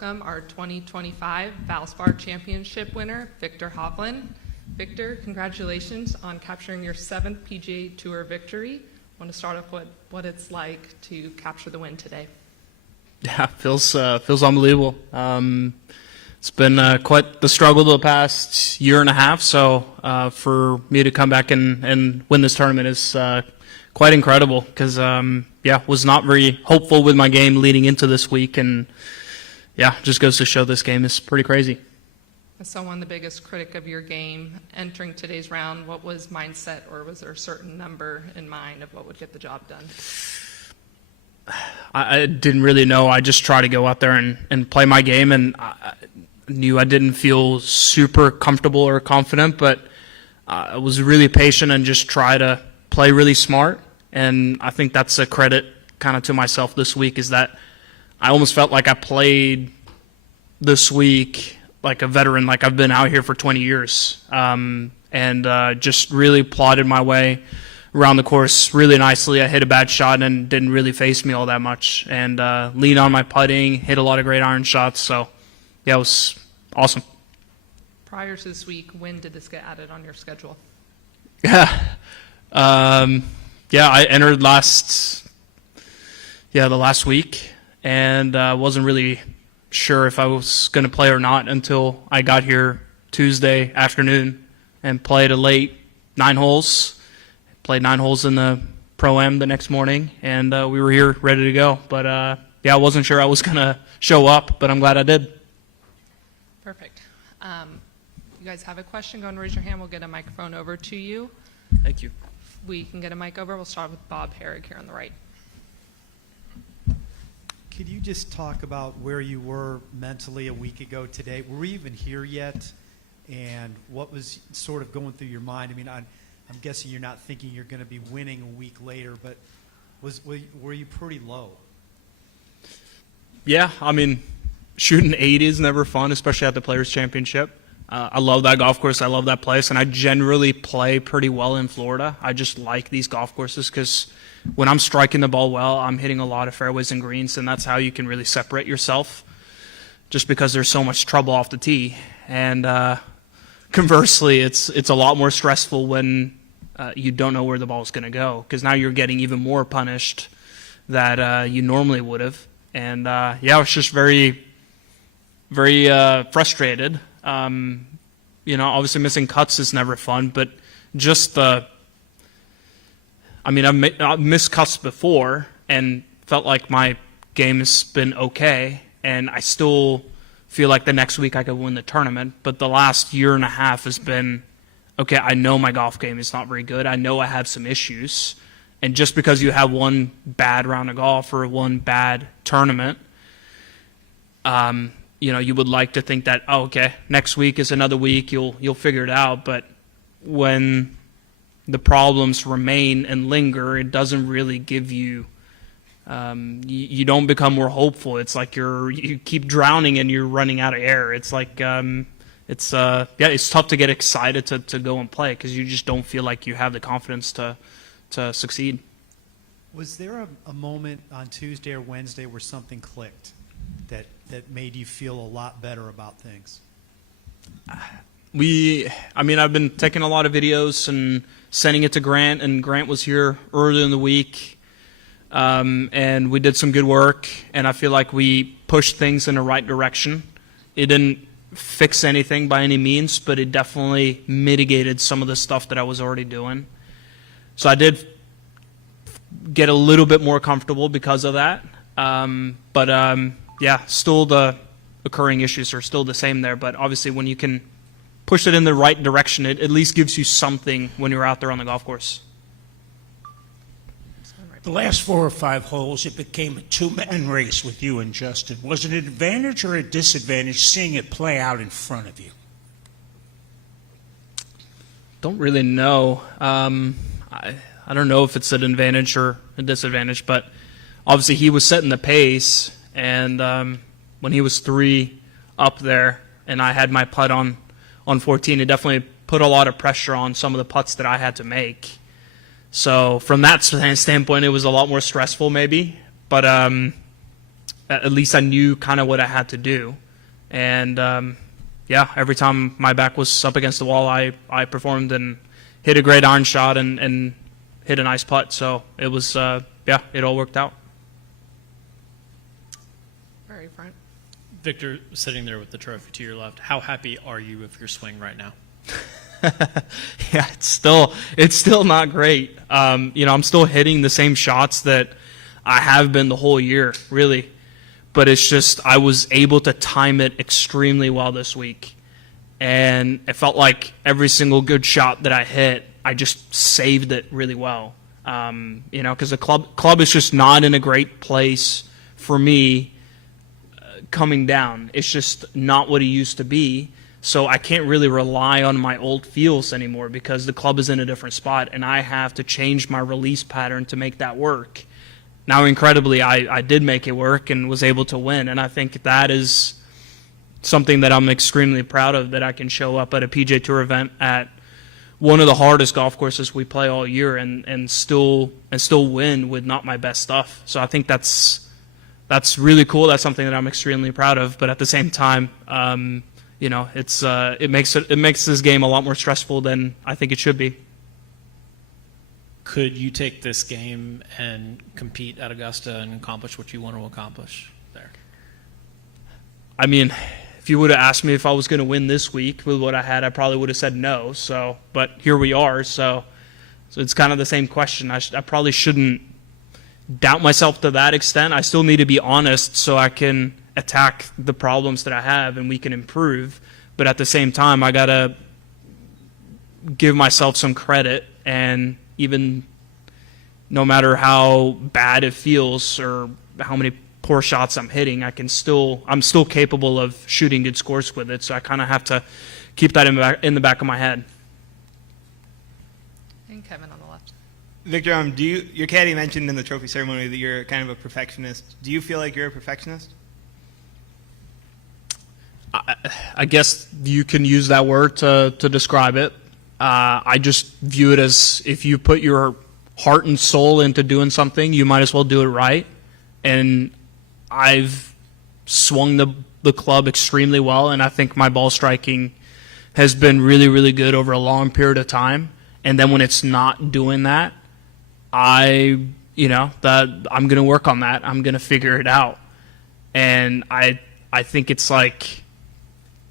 welcome our 2025 Valspar Championship winner, Viktor Hovland. Viktor, congratulations on capturing your 7th PGA Tour victory. I want to start off with what it's like to capture the win today. Yeah, feels unbelievable. It's been quite the struggle the past year and a half, so for me to come back and win this tournament is quite incredible because, was not very hopeful with my game leading into this week, and just goes to show this game is pretty crazy. As someone the biggest critic of your game, entering today's round, what was mindset, or was there a certain number in mind of what would get the job done? I didn't really know. I just tried to go out there and play my game, and I knew I didn't feel super comfortable or confident, but I was really patient and just try to play really smart. And I think that's a credit kind of to myself this week, is that I almost felt like I played this week like a veteran, like I've been out here for 20 years, and just really plotted my way around the course really nicely. I hit a bad shot and it didn't really face me all that much, and leaned on my putting, hit a lot of great iron shots. So, it was awesome. Prior to this week, when did this get added on your schedule? I entered the last week, and wasn't really sure if I was going to play or not until I got here Tuesday afternoon and played a late 9 holes. Played 9 holes in the Pro-Am the next morning, and we were here ready to go. But, I wasn't sure I was going to show up, but I'm glad I did. Perfect. You guys have a question, go and raise your hand. We'll get a microphone over to you. Thank you. We can get a mic over. We'll start with Bob Herrig here on the right. Could you just talk about where you were mentally a week ago today? Were we even here yet? And what was sort of going through your mind? I mean, I'm guessing you're not thinking you're going to be winning a week later, but were you pretty low? Yeah, I mean, shooting 80 is never fun, especially at the Players' Championship. I love that golf course. I love that place, and I generally play pretty well in Florida. I just like these golf courses because when I'm striking the ball well, I'm hitting a lot of fairways and greens, and that's how you can really separate yourself, just because there's so much trouble off the tee. And conversely, it's a lot more stressful when you don't know where the ball is going to go, because now you're getting even more punished that you normally would have. And I was just very, very frustrated. Obviously missing cuts is never fun, but just I've missed cuts before and felt like my game has been okay, and I still feel like the next week I could win the tournament. But the last year and a half has been, okay, I know my golf game is not very good. I know I have some issues. And just because you have one bad round of golf or one bad tournament, you would like to think that, next week is another week, you'll figure it out. But when the problems remain and linger, it doesn't really give you, you don't become more hopeful. It's like you keep drowning and you're running out of air. It's like, it's tough to get excited to go and play because you just don't feel like you have the confidence to succeed. Was there a moment on Tuesday or Wednesday where something clicked that made you feel a lot better about things? I've been taking a lot of videos and sending it to Grant, and Grant was here earlier in the week, and we did some good work, and I feel like we pushed things in the right direction. It didn't fix anything by any means, but it definitely mitigated some of the stuff that I was already doing. So I did get a little bit more comfortable because of that, still the occurring issues are still the same there, but obviously when you can push it in the right direction, it at least gives you something when you're out there on the golf course. The last 4 or 5 holes, it became a 2-man race with you and Justin. Was it an advantage or a disadvantage seeing it play out in front of you? Don't really know. I don't know if it's an advantage or a disadvantage, but obviously he was setting the pace, and when he was 3 up there and I had my putt on 14, it definitely put a lot of pressure on some of the putts that I had to make. So from that standpoint, it was a lot more stressful maybe. But at least I knew kind of what I had to do. And yeah, every time my back was up against the wall, I performed and hit a great iron shot and hit a nice putt. So it was, yeah, it all worked out. Very front. Victor, sitting there with the trophy to your left, how happy are you with your swing right now? Yeah, it's still not great. You know, I'm still hitting the same shots that I have been the whole year, really. But it's just I was able to time it extremely well this week. And it felt like every single good shot that I hit, I just saved it really well. You know, because the club is just not in a great place for me coming down. It's just not what it used to be. So I can't really rely on my old feels anymore because the club is in a different spot, and I have to change my release pattern to make that work. Now, incredibly, I did make it work and was able to win, and I think that is something that I'm extremely proud of, that I can show up at a PGA Tour event at one of the hardest golf courses we play all year and still win with not my best stuff. So I think that's really cool. That's something that I'm extremely proud of. But at the same time, you know, it makes this game a lot more stressful than I think it should be. Could you take this game and compete at Augusta and accomplish what you want to accomplish there? I mean, if you would have asked me if I was going to win this week with what I had, I probably would have said no. So, but here we are. So it's kind of the same question. I probably shouldn't doubt myself to that extent. I still need to be honest so I can attack the problems that I have and we can improve. But at the same time, I got to give myself some credit, and even no matter how bad it feels or how many poor shots I'm hitting, I'm still capable of shooting good scores with it. So I kind of have to keep that in the back of my head. And Kevin on the left. Victor, your caddy mentioned in the trophy ceremony that you're kind of a perfectionist. Do you feel like you're a perfectionist? I guess you can use that word to describe it. I just view it as if you put your heart and soul into doing something, you might as well do it right. And I've swung the club extremely well, and I think my ball striking has been really, really good over a long period of time. And then when it's not doing that, I'm going to work on that. I'm going to figure it out. And I think it's like,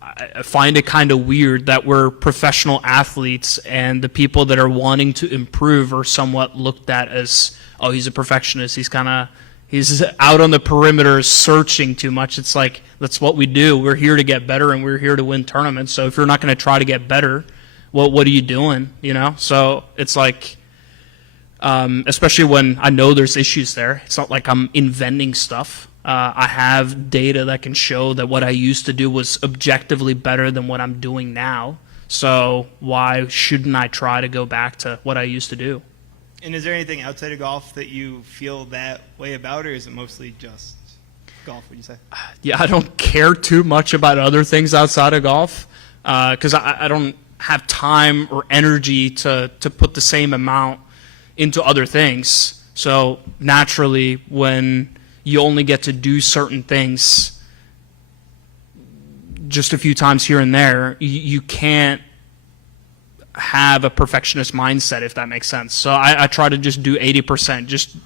I find it kind of weird that we're professional athletes and the people that are wanting to improve are somewhat looked at as, oh, he's a perfectionist. He's out on the perimeter searching too much. It's like, that's what we do. We're here to get better and we're here to win tournaments. So if you're not going to try to get better, well, what are you doing? You know? So it's like, especially when I know there's issues there. It's not like I'm inventing stuff. I have data that can show that what I used to do was objectively better than what I'm doing now. So why shouldn't I try to go back to what I used to do? And is there anything outside of golf that you feel that way about, or is it mostly just golf, would you say? Yeah, I don't care too much about other things outside of golf because I don't have time or energy to put the same amount into other things. So naturally, when you only get to do certain things just a few times here and there, you can't have a perfectionist mindset, if that makes sense. So I try to just do 80%, just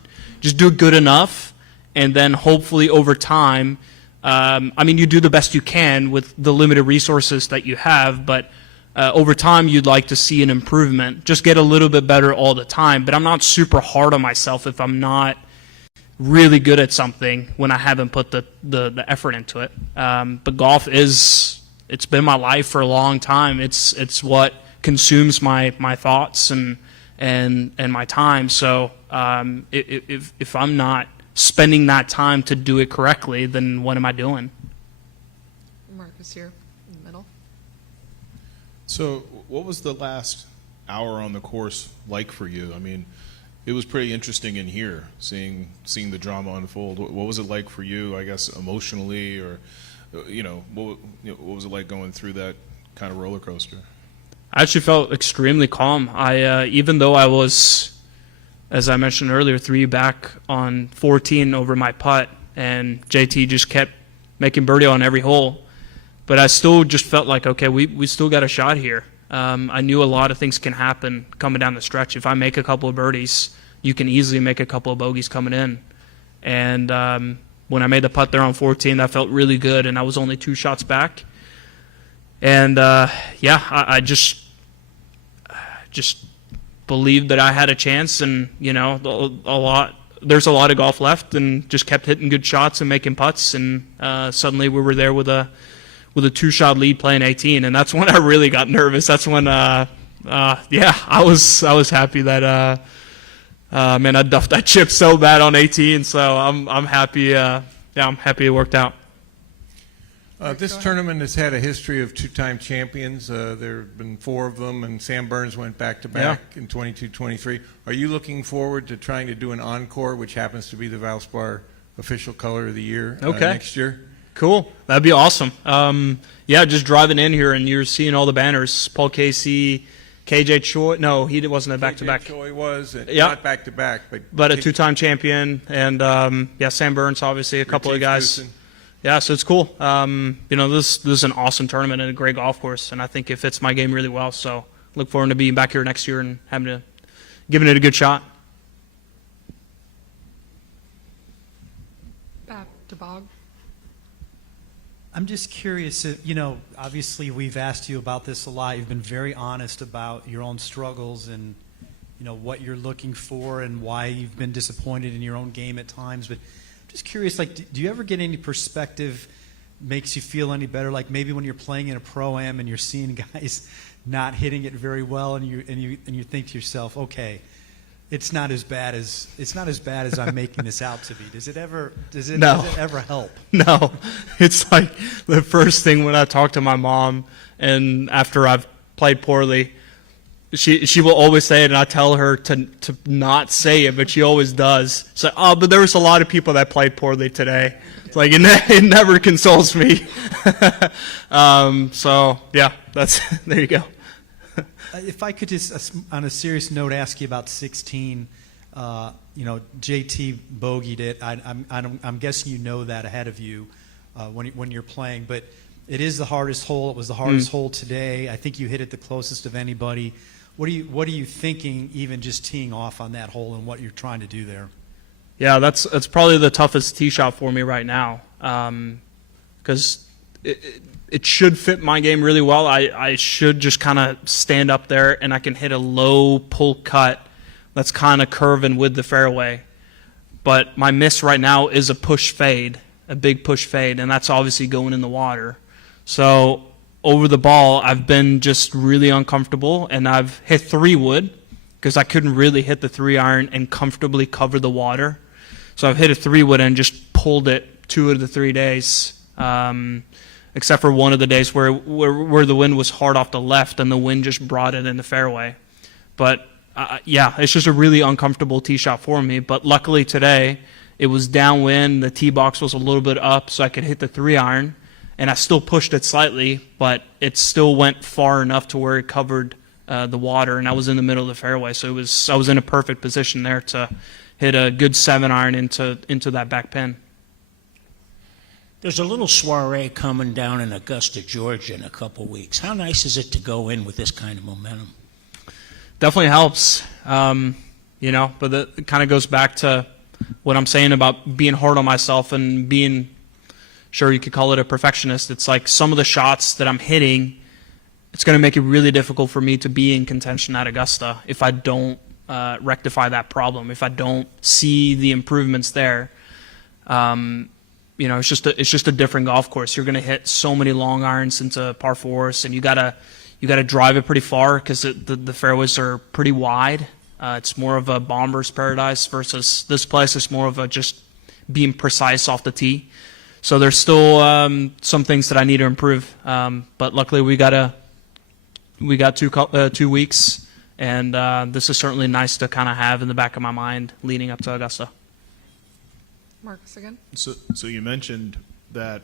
do good enough, and then hopefully over time, you do the best you can with the limited resources that you have, but over time you'd like to see an improvement. Just get a little bit better all the time, but I'm not super hard on myself if I'm not really good at something when I haven't put the effort into it. But golf it's been my life for a long time. It's what consumes my thoughts and my time. So if I'm not spending that time to do it correctly, then what am I doing? Marcus here in the middle. So what was the last hour on the course like for you? I mean, it was pretty interesting in here, seeing the drama unfold. What was it like for you, I guess, emotionally, or what was it like going through that kind of roller coaster? I actually felt extremely calm. Even though I was, as I mentioned earlier, 3 back on 14 over my putt, and JT just kept making birdie on every hole. But I still just felt like, okay, we still got a shot here. I knew a lot of things can happen coming down the stretch. If I make a couple of birdies, you can easily make a couple of bogeys coming in. And when I made the putt there on 14, that felt really good, and I was only 2 shots back. And I just believed that I had a chance, and there's a lot of golf left, and just kept hitting good shots and making putts, and suddenly we were there with a 2-shot lead playing 18, and that's when I really got nervous. That's when I was happy that man, I duffed that chip so bad on 18, so I'm happy. I'm happy it worked out. This tournament has had a history of 2-time champions. There have been 4 of them, and Sam Burns went back-to-back in 22-23. Are you looking forward to trying to do an encore, which happens to be the Valspar official color of the year next year? Cool. That'd be awesome. Just driving in here and you're seeing all the banners. Paul Casey, KJ Choi. No, he wasn't a back-to-back. KJ Choi was, Yeah. not back-to-back. But a 2-time champion. And, Sam Burns, obviously, a couple of guys. Doosan. Yeah, so it's cool. This is an awesome tournament and a great golf course, and I think it fits my game really well. So look forward to being back here next year and giving it a good shot. Back to Bog. I'm just curious, obviously we've asked you about this a lot. You've been very honest about your own struggles and, what you're looking for and why you've been disappointed in your own game at times. But I'm just curious, do you ever get any perspective, makes you feel any better? Like maybe when you're playing in a Pro-Am and you're seeing guys not hitting it very well and you think to yourself, okay, it's not as bad as I'm making this out to be. Does it ever help? No, it's like the first thing when I talk to my mom, and after I've played poorly, she will always say it, and I tell her to not say it, but she always does. So, but there was a lot of people that played poorly today. It's like it never consoles me. So yeah, there you go. If I could just, on a serious note, ask you about 16. JT bogeyed it. I'm guessing you know that ahead of you when you're playing. But it is the hardest hole. It was the hardest hole today. I think you hit it the closest of anybody. What are you thinking, even just teeing off on that hole and what you're trying to do there? Yeah, that's probably the toughest tee shot for me right now, because it should fit my game really well. I should just kind of stand up there and I can hit a low pull cut that's kind of curving with the fairway. But my miss right now is a push fade, a big push fade, and that's obviously going in the water. So over the ball, I've been just really uncomfortable, and I've hit 3-wood because I couldn't really hit the 3-iron and comfortably cover the water. So I've hit a 3-wood and just pulled it 2 of the 3 days. Except for one of the days where the wind was hard off the left and the wind just brought it in the fairway. But, it's just a really uncomfortable tee shot for me. But luckily today, it was downwind, the tee box was a little bit up so I could hit the 3-iron, and I still pushed it slightly, but it still went far enough to where it covered the water, and I was in the middle of the fairway. So I was in a perfect position there to hit a good 7-iron into that back pin. There's a little soiree coming down in Augusta, Georgia in a couple weeks. How nice is it to go in with this kind of momentum? Definitely helps, but it kind of goes back to what I'm saying about being hard on myself and being, sure, you could call it a perfectionist. It's like some of the shots that I'm hitting, it's going to make it really difficult for me to be in contention at Augusta if I don't rectify that problem, if I don't see the improvements there. It's just a different golf course. You're going to hit so many long irons into par 4s, and you gotta drive it pretty far because the fairways are pretty wide. It's more of a bomber's paradise versus this place is more of a just being precise off the tee. So there's still some things that I need to improve. But luckily we got 2 weeks, and this is certainly nice to kind of have in the back of my mind leading up to Augusta. Marcus again. So you mentioned that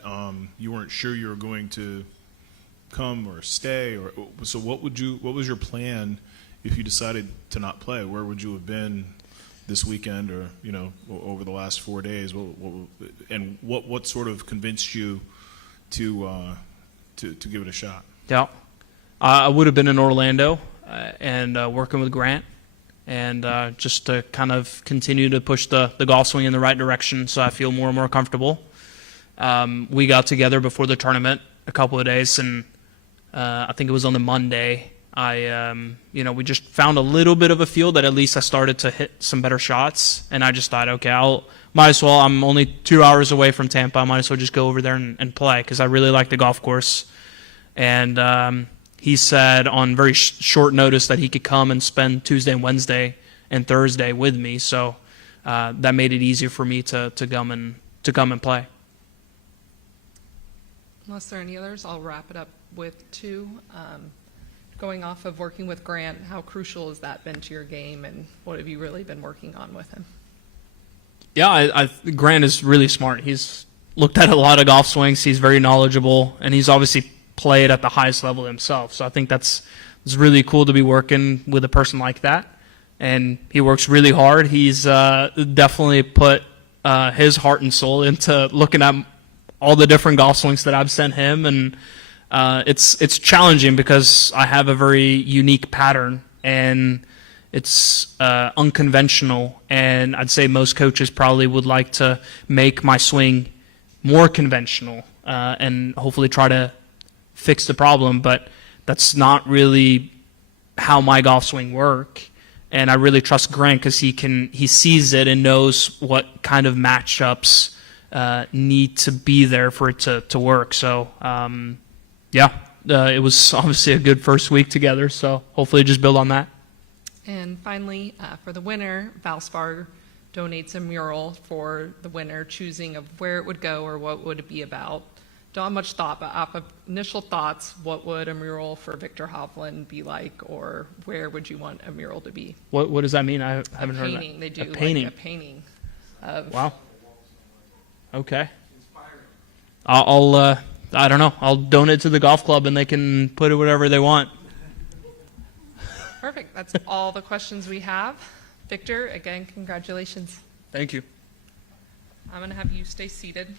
you weren't sure you were going to come or stay, so what was your plan if you decided to not play? Where would you have been this weekend, or over the last 4 days? What sort of convinced you to give it a shot? Yeah. I would have been in Orlando and working with Grant, and just to kind of continue to push the golf swing in the right direction so I feel more and more comfortable. We got together before the tournament a couple of days, and I think it was on the Monday. We just found a little bit of a feel that at least I started to hit some better shots, and I just thought, okay, might as well. I'm only 2 hours away from Tampa. I might as well just go over there and play, because I really like the golf course. And he said on very short notice that he could come and spend Tuesday, Wednesday, and Thursday with me. So that made it easier for me to come and play. Unless there are any others, I'll wrap it up with two. Going off of working with Grant, how crucial has that been to your game, and what have you really been working on with him? Yeah, Grant is really smart. He's looked at a lot of golf swings. He's very knowledgeable, and he's obviously played at the highest level himself. So I think it's really cool to be working with a person like that. And he works really hard. He's definitely put his heart and soul into looking at all the different golf swings that I've sent him, and it's challenging because I have a very unique pattern, and it's unconventional, and I'd say most coaches probably would like to make my swing more conventional and hopefully try to fix the problem, but that's not really how my golf swing work. And I really trust Grant because he sees it and knows what kind of matchups need to be there for it to work. So it was obviously a good first week together, so hopefully just build on that. And finally, for the winner, Valspar donates a mural for the winner, choosing of where it would go or what would it be about. Don't have much thought, but off of initial thoughts, what would a mural for Viktor Hovland be like, or where would you want a mural to be? What does that mean? I haven't heard that. Painting. They do a painting. like a painting of. Wow. Okay. I don't know. I'll donate to the golf club and they can put it whatever they want. Perfect. That's all the questions we have. Viktor, again, congratulations. Thank you. I'm going to have you stay seated.